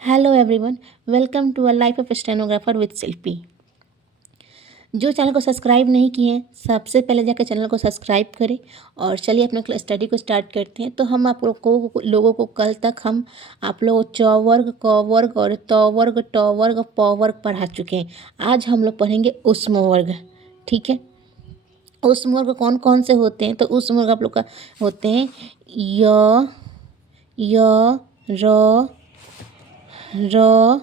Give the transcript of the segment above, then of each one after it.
Hello everyone, welcome to a life of stenographer with Shilpi. जो चैनल को सब्सक्राइब नहीं किए हैं, सबसे पहले जाकर चैनल को सब्सक्राइब करें। और चलिए अपने स्टडी को स्टार्ट करते हैं। तो हम आप लोगों को कल तक हम आप लोग च वर्ग, क वर्ग और त वर्ग, ट वर्ग, प वर्ग पढ़ा चुके हैं। आज हम लोग पढ़ेंगे ऊष्म वर्ग। ठीक है, ऊष्म वर्ग कौन कौन से होते हैं? तो ऊष्म वर्ग आप लोग का होते हैं य, र,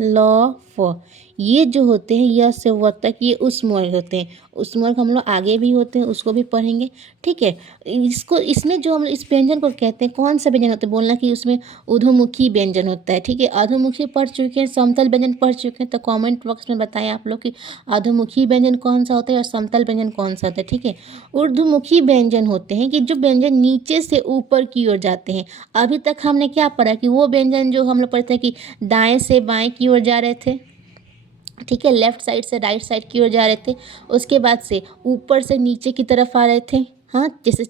ल, फ। ये जो होते हैं य से व तक, ये ऊष्म वर्ग होते हैं। ऊष्म वर्ग हम लोग आगे भी होते हैं, उसको भी पढ़ेंगे। ठीक है, इसको इसमें जो हम इस व्यंजन को कहते हैं, कौन सा व्यंजन होता है? बोलना कि उसमें अधोमुखी व्यंजन होता है। ठीक है, अधोमुखी पढ़ चुके हैं, समतल व्यंजन पढ़ चुके हैं। तो कमेंट बॉक्स में बताएं आप लोग कि अधोमुखी व्यंजन कौन सा होता है और समतल व्यंजन कौन सा होता है। ठीक है, ऊर्ध्वमुखी व्यंजन होते हैं कि जो व्यंजन नीचे से ऊपर की ओर जाते हैं। अभी तक हमने क्या पढ़ा कि वो व्यंजन जो हम लोग पढ़ते हैं कि दाएं से बाएं की ओर जा रहे थे। ठीक है, लेफ्ट साइड से राइट साइड की ओर जा रहे थे। उसके बाद से ऊपर से नीचे की तरफ आ रहे थे। हाँ, जैसे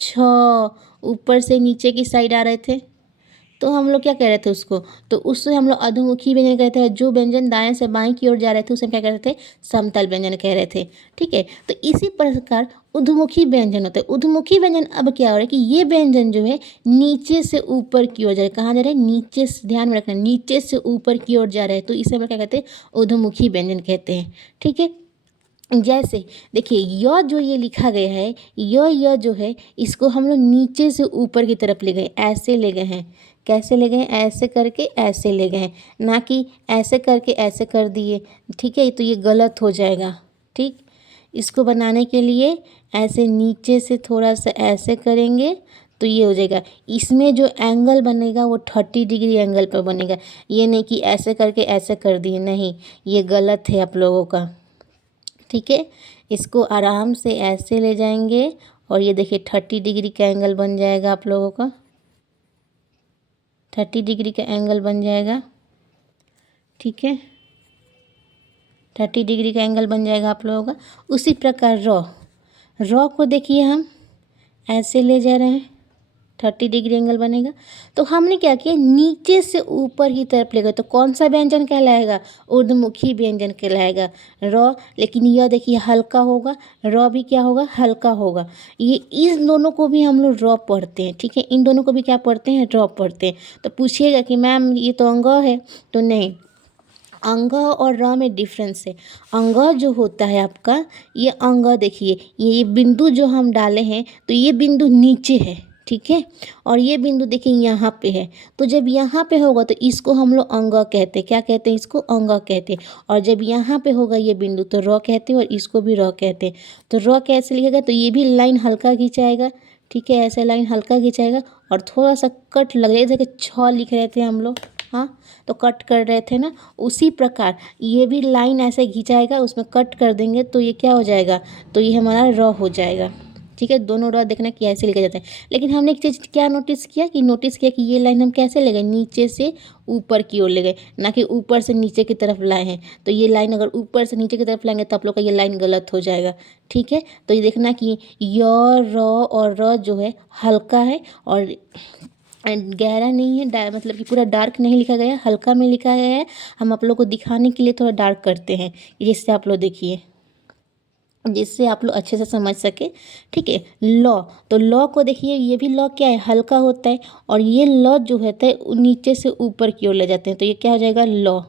छ, ऊपर से नीचे की साइड आ रहे थे। तो हम लोग क्या कह रहे थे उसको? तो उससे हम लोग अधोमुखी व्यंजन कहते हैं। जो व्यंजन दाएं से बाएं की ओर जा रहे थे उसे हम क्या कह रहे थे? समतल व्यंजन कह रहे थे। ठीक है, तो इसी प्रकार ऊर्ध्वमुखी व्यंजन होता है। ऊर्ध्वमुखी व्यंजन अब क्या हो रहा है कि ये व्यंजन जो है नीचे से ऊपर की ओर जा रहा है। कहाँ जा रहा है? नीचे से, ध्यान में रखना, नीचे से ऊपर की ओर जा रहा है। तो इसे हम लोग क्या कहते हैं? ऊर्ध्वमुखी व्यंजन कहते हैं। ठीक है, जैसे देखिए जो ये लिखा गया है, जो है इसको हम लोग नीचे से ऊपर की तरफ ले गए, ऐसे ले गए हैं। कैसे ले गए हैं? ऐसे करके ऐसे ले गए हैं, ना कि ऐसे करके ऐसे कर दिए। ठीक है, तो ये गलत हो जाएगा। ठीक, इसको बनाने के लिए ऐसे नीचे से थोड़ा सा ऐसे करेंगे तो ये हो जाएगा। इसमें जो एंगल बनेगा वो 30 डिग्री एंगल पर बनेगा। ये नहीं कि ऐसे करके ऐसे कर दिए, नहीं, ये गलत है आप लोगों का। ठीक है, इसको आराम से ऐसे ले जाएंगे और ये देखिए 30 डिग्री का एंगल बन जाएगा आप लोगों का। 30 डिग्री का एंगल बन जाएगा। ठीक है, 30 डिग्री का एंगल बन जाएगा आप लोगों का। उसी प्रकार रॉ को देखिए, हम ऐसे ले जा रहे हैं, 30 डिग्री एंगल बनेगा। तो हमने क्या किया? नीचे से ऊपर की तरफ ले गए। तो कौन सा व्यंजन कहलाएगा? ऊर्ध्वमुखी व्यंजन कहलाएगा रॉ। लेकिन यह देखिए हल्का होगा, रॉ भी क्या होगा? हल्का होगा। ये इन दोनों को भी हम लोग रॉ पढ़ते हैं। ठीक है, इन दोनों को भी क्या पढ़ते हैं? रॉ पढ़ते हैं। तो पूछिएगा कि मैम ये तो अंग है, तो नहीं, अंग और र में डिफरेंस है। अंग जो होता है आपका, ये अंग देखिए, ये बिंदु जो हम डाले हैं, तो ये बिंदु नीचे है। ठीक है, और ये बिंदु देखिए यहाँ पे है। तो जब यहाँ पे होगा तो इसको हम लोग अंग कहते हैं। क्या कहते हैं? इसको अंग कहते हैं। और जब यहाँ पे होगा ये बिंदु तो र कहते हैं, और इसको भी र कहते हैं। तो र कैसे लिखेगा? तो ये भी लाइन हल्का खिंचाएगा। ठीक है, ऐसे लाइन हल्का खिंचाएगा और थोड़ा सा कट लग जाएगा। जैसे छ लिख रहे थे हम लोग, हाँ, तो कट कर रहे थे ना, उसी प्रकार ये भी लाइन ऐसे खिंचाएगा, उसमें कट कर देंगे तो ये क्या हो जाएगा? तो ये हमारा रॉ हो जाएगा। ठीक है, दोनों रॉ देखना कि ऐसे लिखा जाता है। लेकिन हमने एक चीज़ क्या नोटिस किया कि ये लाइन हम कैसे ले गए? नीचे से ऊपर की ओर ले गए, ना कि ऊपर से नीचे की तरफ लाए हैं। तो ये लाइन अगर ऊपर से नीचे की तरफ लाएंगे तो आप लोग का ये लाइन गलत हो जाएगा। ठीक है, तो ये देखना कि य, र और र जो है हल्का है और गहरा नहीं है, मतलब कि पूरा डार्क नहीं लिखा गया, हल्का में लिखा गया है। हम आप लोग को दिखाने के लिए थोड़ा डार्क करते हैं, जिससे आप लोग देखिए, जिससे आप लोग अच्छे से समझ सके। ठीक है, लॉ, तो लॉ को देखिए, ये भी लॉ क्या है? हल्का होता है। और ये लॉ जो होता है वो नीचे से ऊपर की ओर ले जाते हैं, तो ये क्या हो जाएगा? लॉ।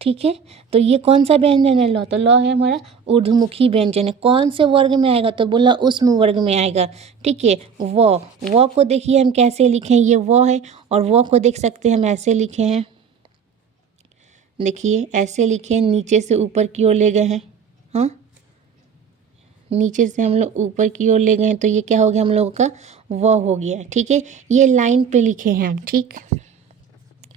ठीक है, तो ये कौन सा व्यंजन है? लॉ। तो लॉ है हमारा ऊर्ध्वमुखी व्यंजन है। कौन से वर्ग में आएगा? तो बोला ऊष्म वर्ग में आएगा। ठीक है, व को देखिए हम कैसे लिखें, ये व है। और व को देख सकते हैं हम ऐसे लिखे हैं, देखिए ऐसे लिखे हैं, नीचे से ऊपर की ओर ले गए हैं। हाँ, नीचे से हम लोग ऊपर की ओर ले गए हैं, तो ये क्या हो गया? हम लोगों का व हो गया। ठीक है, ये लाइन पे लिखे हैं हम। ठीक,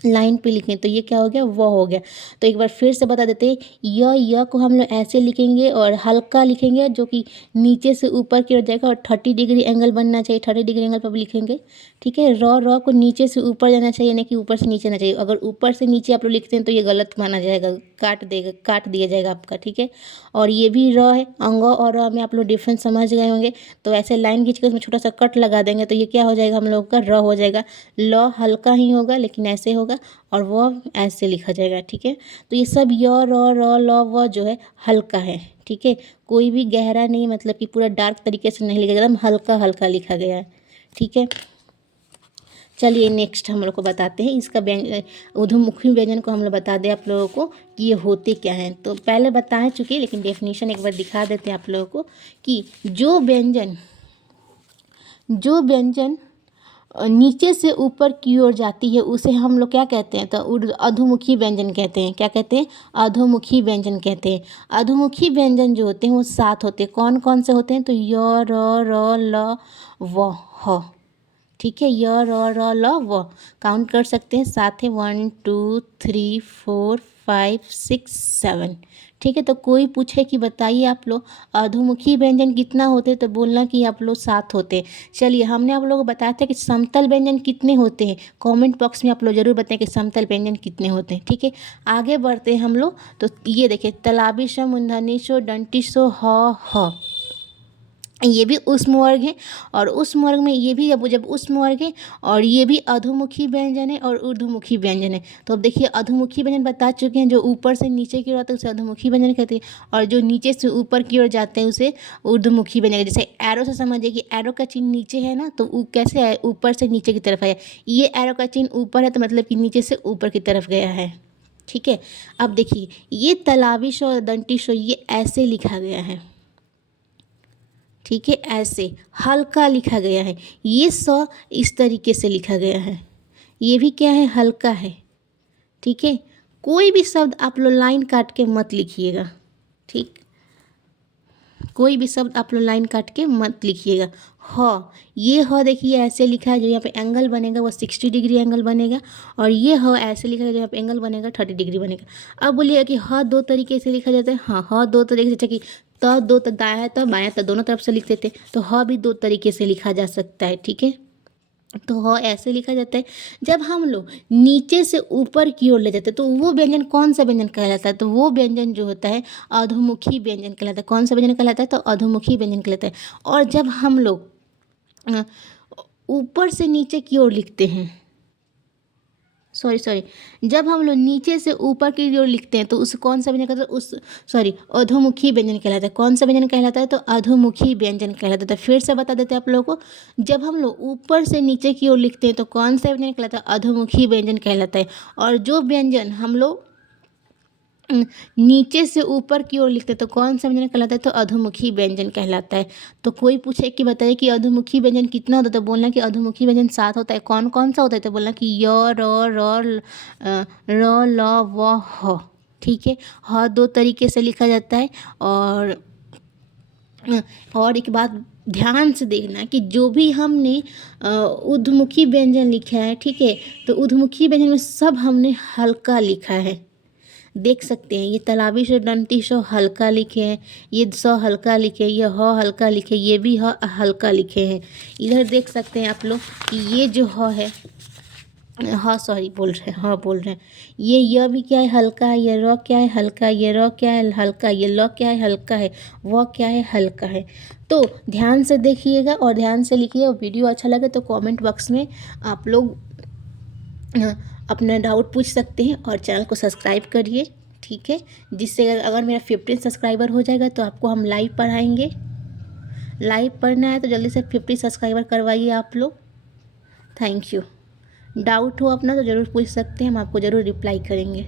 लाइन पे लिखें तो ये क्या हो गया, व हो गया। तो एक बार फिर से बता देते हैं, य को हम लोग ऐसे लिखेंगे और हल्का लिखेंगे जो कि नीचे से ऊपर की ओर जाएगा और 30 डिग्री एंगल बनना चाहिए, 30 डिग्री एंगल पर लिखेंगे। ठीक है, र को नीचे से ऊपर जाना चाहिए, नहीं कि ऊपर से नीचे आना चाहिए। अगर ऊपर से नीचे आप लोग लिखते हैं तो ये गलत माना जाएगा, काट दिया जाएगा आपका। ठीक है, और ये भी र है, अंग और र में आप लोग डिफरेंस समझ गए होंगे। तो ऐसे लाइन खींच कर उसमें छोटा सा कट लगा देंगे तो ये क्या हो जाएगा हम लोग का, र हो जाएगा। ल हल्का ही होगा लेकिन ऐसे होगा, और वह ऐसे लिखा जाएगा। ठीक है, तो ये सब य र ल व जो है हल्का है। ठीक है, कोई भी गहरा नहीं, मतलब कि पूरा डार्क तरीके से नहीं लिखा गया, एकदम हल्का हल्का लिखा गया है। ठीक है, चलिए नेक्स्ट हम लोग को बताते हैं इसका ऊर्ध्वमुखी व्यंजन को हम लोग बता दें आप लोगों को कि ये होते क्या हैं। तो पहले बता चुके हैं लेकिन डेफिनेशन एक बार दिखा देते हैं आप लोगों को कि जो व्यंजन नीचे से ऊपर की ओर जाती है उसे हम लोग क्या कहते हैं, तो अधोमुखी व्यंजन कहते हैं। क्या कहते हैं, अधोमुखी व्यंजन कहते हैं। अधोमुखी व्यंजन जो होते हैं वो 7 होते हैं। कौन कौन से होते हैं, तो य र ल व ह। ठीक है, य र ल व काउंट कर सकते हैं, 7 है, 1 2 3 4 5 6 7। ठीक है, तो कोई पूछे कि बताइए आप लोग अधोमुखी व्यंजन कितना होते हैं, तो बोलना कि आप लोग 7 होते हैं। चलिए, हमने आप लोगों को बताया था कि समतल व्यंजन कितने होते हैं, कमेंट बॉक्स में आप लोग जरूर बताएं कि समतल व्यंजन कितने होते हैं। ठीक है, आगे बढ़ते हैं हम लोग। तो ये देखिए, तालाबी स्व, मूर्धन्य स्व, दंती स्व, ह ये भी ऊष्म वर्ग है, और ऊष्म वर्ग में ये भी जब ऊष्म वर्ग है और ये भी अधोमुखी व्यंजन है और ऊर्ध्वमुखी व्यंजन है। तो अब देखिए, अधोमुखी व्यंजन बता चुके हैं, जो ऊपर से नीचे की ओर आते हैं उसे अधोमुखी व्यंजन कहते हैं, और जो नीचे से ऊपर की ओर जाते हैं उसे ऊर्ध्वमुखी व्यंजन। जैसे एरो से समझिए कि एरो का चिन्ह नीचे है ना, तो वो कैसे है, ऊपर से नीचे की तरफ आया। ये एरो का चिन्ह ऊपर है तो मतलब कि नीचे से ऊपर की तरफ गया है। ठीक है, अब देखिए, ये तालाबी स्व और दंती स्व ये ऐसे लिखा गया है। ठीक है, ऐसे हल्का लिखा गया है। ये इस तरीके से लिखा गया है, ये भी क्या है, हल्का है। ठीक है, कोई भी शब्द आप लोग लाइन काट के मत लिखिएगा। ठीक, कोई भी शब्द आप लोग लाइन काट के मत लिखिएगा। ये देखिए ऐसे लिखा है, जो यहाँ पे एंगल बनेगा वो 60 डिग्री एंगल बनेगा, और ये ऐसे लिखा है जो यहाँ पे एंगल बनेगा 30 डिग्री बनेगा। अब बोलिएगा कि दो तरीके से लिखा जाता है। हाँ, दो तरीके से, जैसे कि दो दाया है तो बायां, तो दोनों तरफ से लिखते थे, तो भी दो तरीके से लिखा जा सकता है। ठीक है, तो ऐसे लिखा जाता है। जब हम लोग नीचे से ऊपर की ओर ले जाते हैं तो वो व्यंजन कौन सा व्यंजन कहलाता है, तो वो व्यंजन जो होता है अधोमुखी व्यंजन कहलाता है। कौन सा व्यंजन कहलाता है, तो अधोमुखी व्यंजन कहलाता है। और जब हम लोग ऊपर से नीचे की ओर लिखते हैं, जब हम लोग नीचे से ऊपर की ओर लिखते हैं तो उस कौन सा व्यंजन कहलाता है, अधोमुखी व्यंजन कहलाता है। कौन सा व्यंजन कहलाता है, तो अधोमुखी व्यंजन कहलाता है। फिर से बता देते हैं आप लोगों को, जब हम लोग ऊपर से नीचे की ओर लिखते हैं तो कौन सा व्यंजन कहलाता है, अधोमुखी व्यंजन कहलाता है। और जो व्यंजन हम लोग नीचे से ऊपर की ओर लिखते हैं तो कौन सा व्यंजन कहलाता है, तो अधोमुखी व्यंजन कहलाता है। तो कोई पूछे कि बताइए कि अधोमुखी व्यंजन कितना होता है, तो बोलना कि अधोमुखी व्यंजन 7 होता है। कौन कौन सा होता है, तो बोलना कि य र ल व ह। ठीक है, दो तरीके से लिखा जाता है। और एक बात ध्यान से देखना कि जो भी हमने ऊर्ध्वमुखी व्यंजन लिखा है, ठीक है, तो ऊर्ध्वमुखी व्यंजन में सब हमने हल्का लिखा है। देख सकते हैं, ये तालाबी स्व दंती स्व हल्का लिखे हैं, ये हल्का लिखे, ये हल्का लिखे, ये भी हल्का लिखे हैं। इधर देख सकते हैं आप लोग कि ये जो है बोल रहे हैं, ये भी क्या है, हल्का है। ये र क्या है, हल्का है। ये र क्या है, हल्का है। ये ल क्या है, हल्का है। वह क्या है, हल्का है। तो ध्यान से देखिएगा और ध्यान से लिखिए। और वीडियो अच्छा लगे तो कमेंट बॉक्स में आप लोग अपना डाउट पूछ सकते हैं, और चैनल को सब्सक्राइब करिए। ठीक है, जिससे अगर मेरा 15 सब्सक्राइबर हो जाएगा तो आपको हम लाइव पढ़ाएंगे। लाइव पढ़ना है तो जल्दी से 50 सब्सक्राइबर करवाइए आप लोग। Thank you. डाउट हो अपना तो ज़रूर पूछ सकते हैं, हम आपको ज़रूर रिप्लाई करेंगे।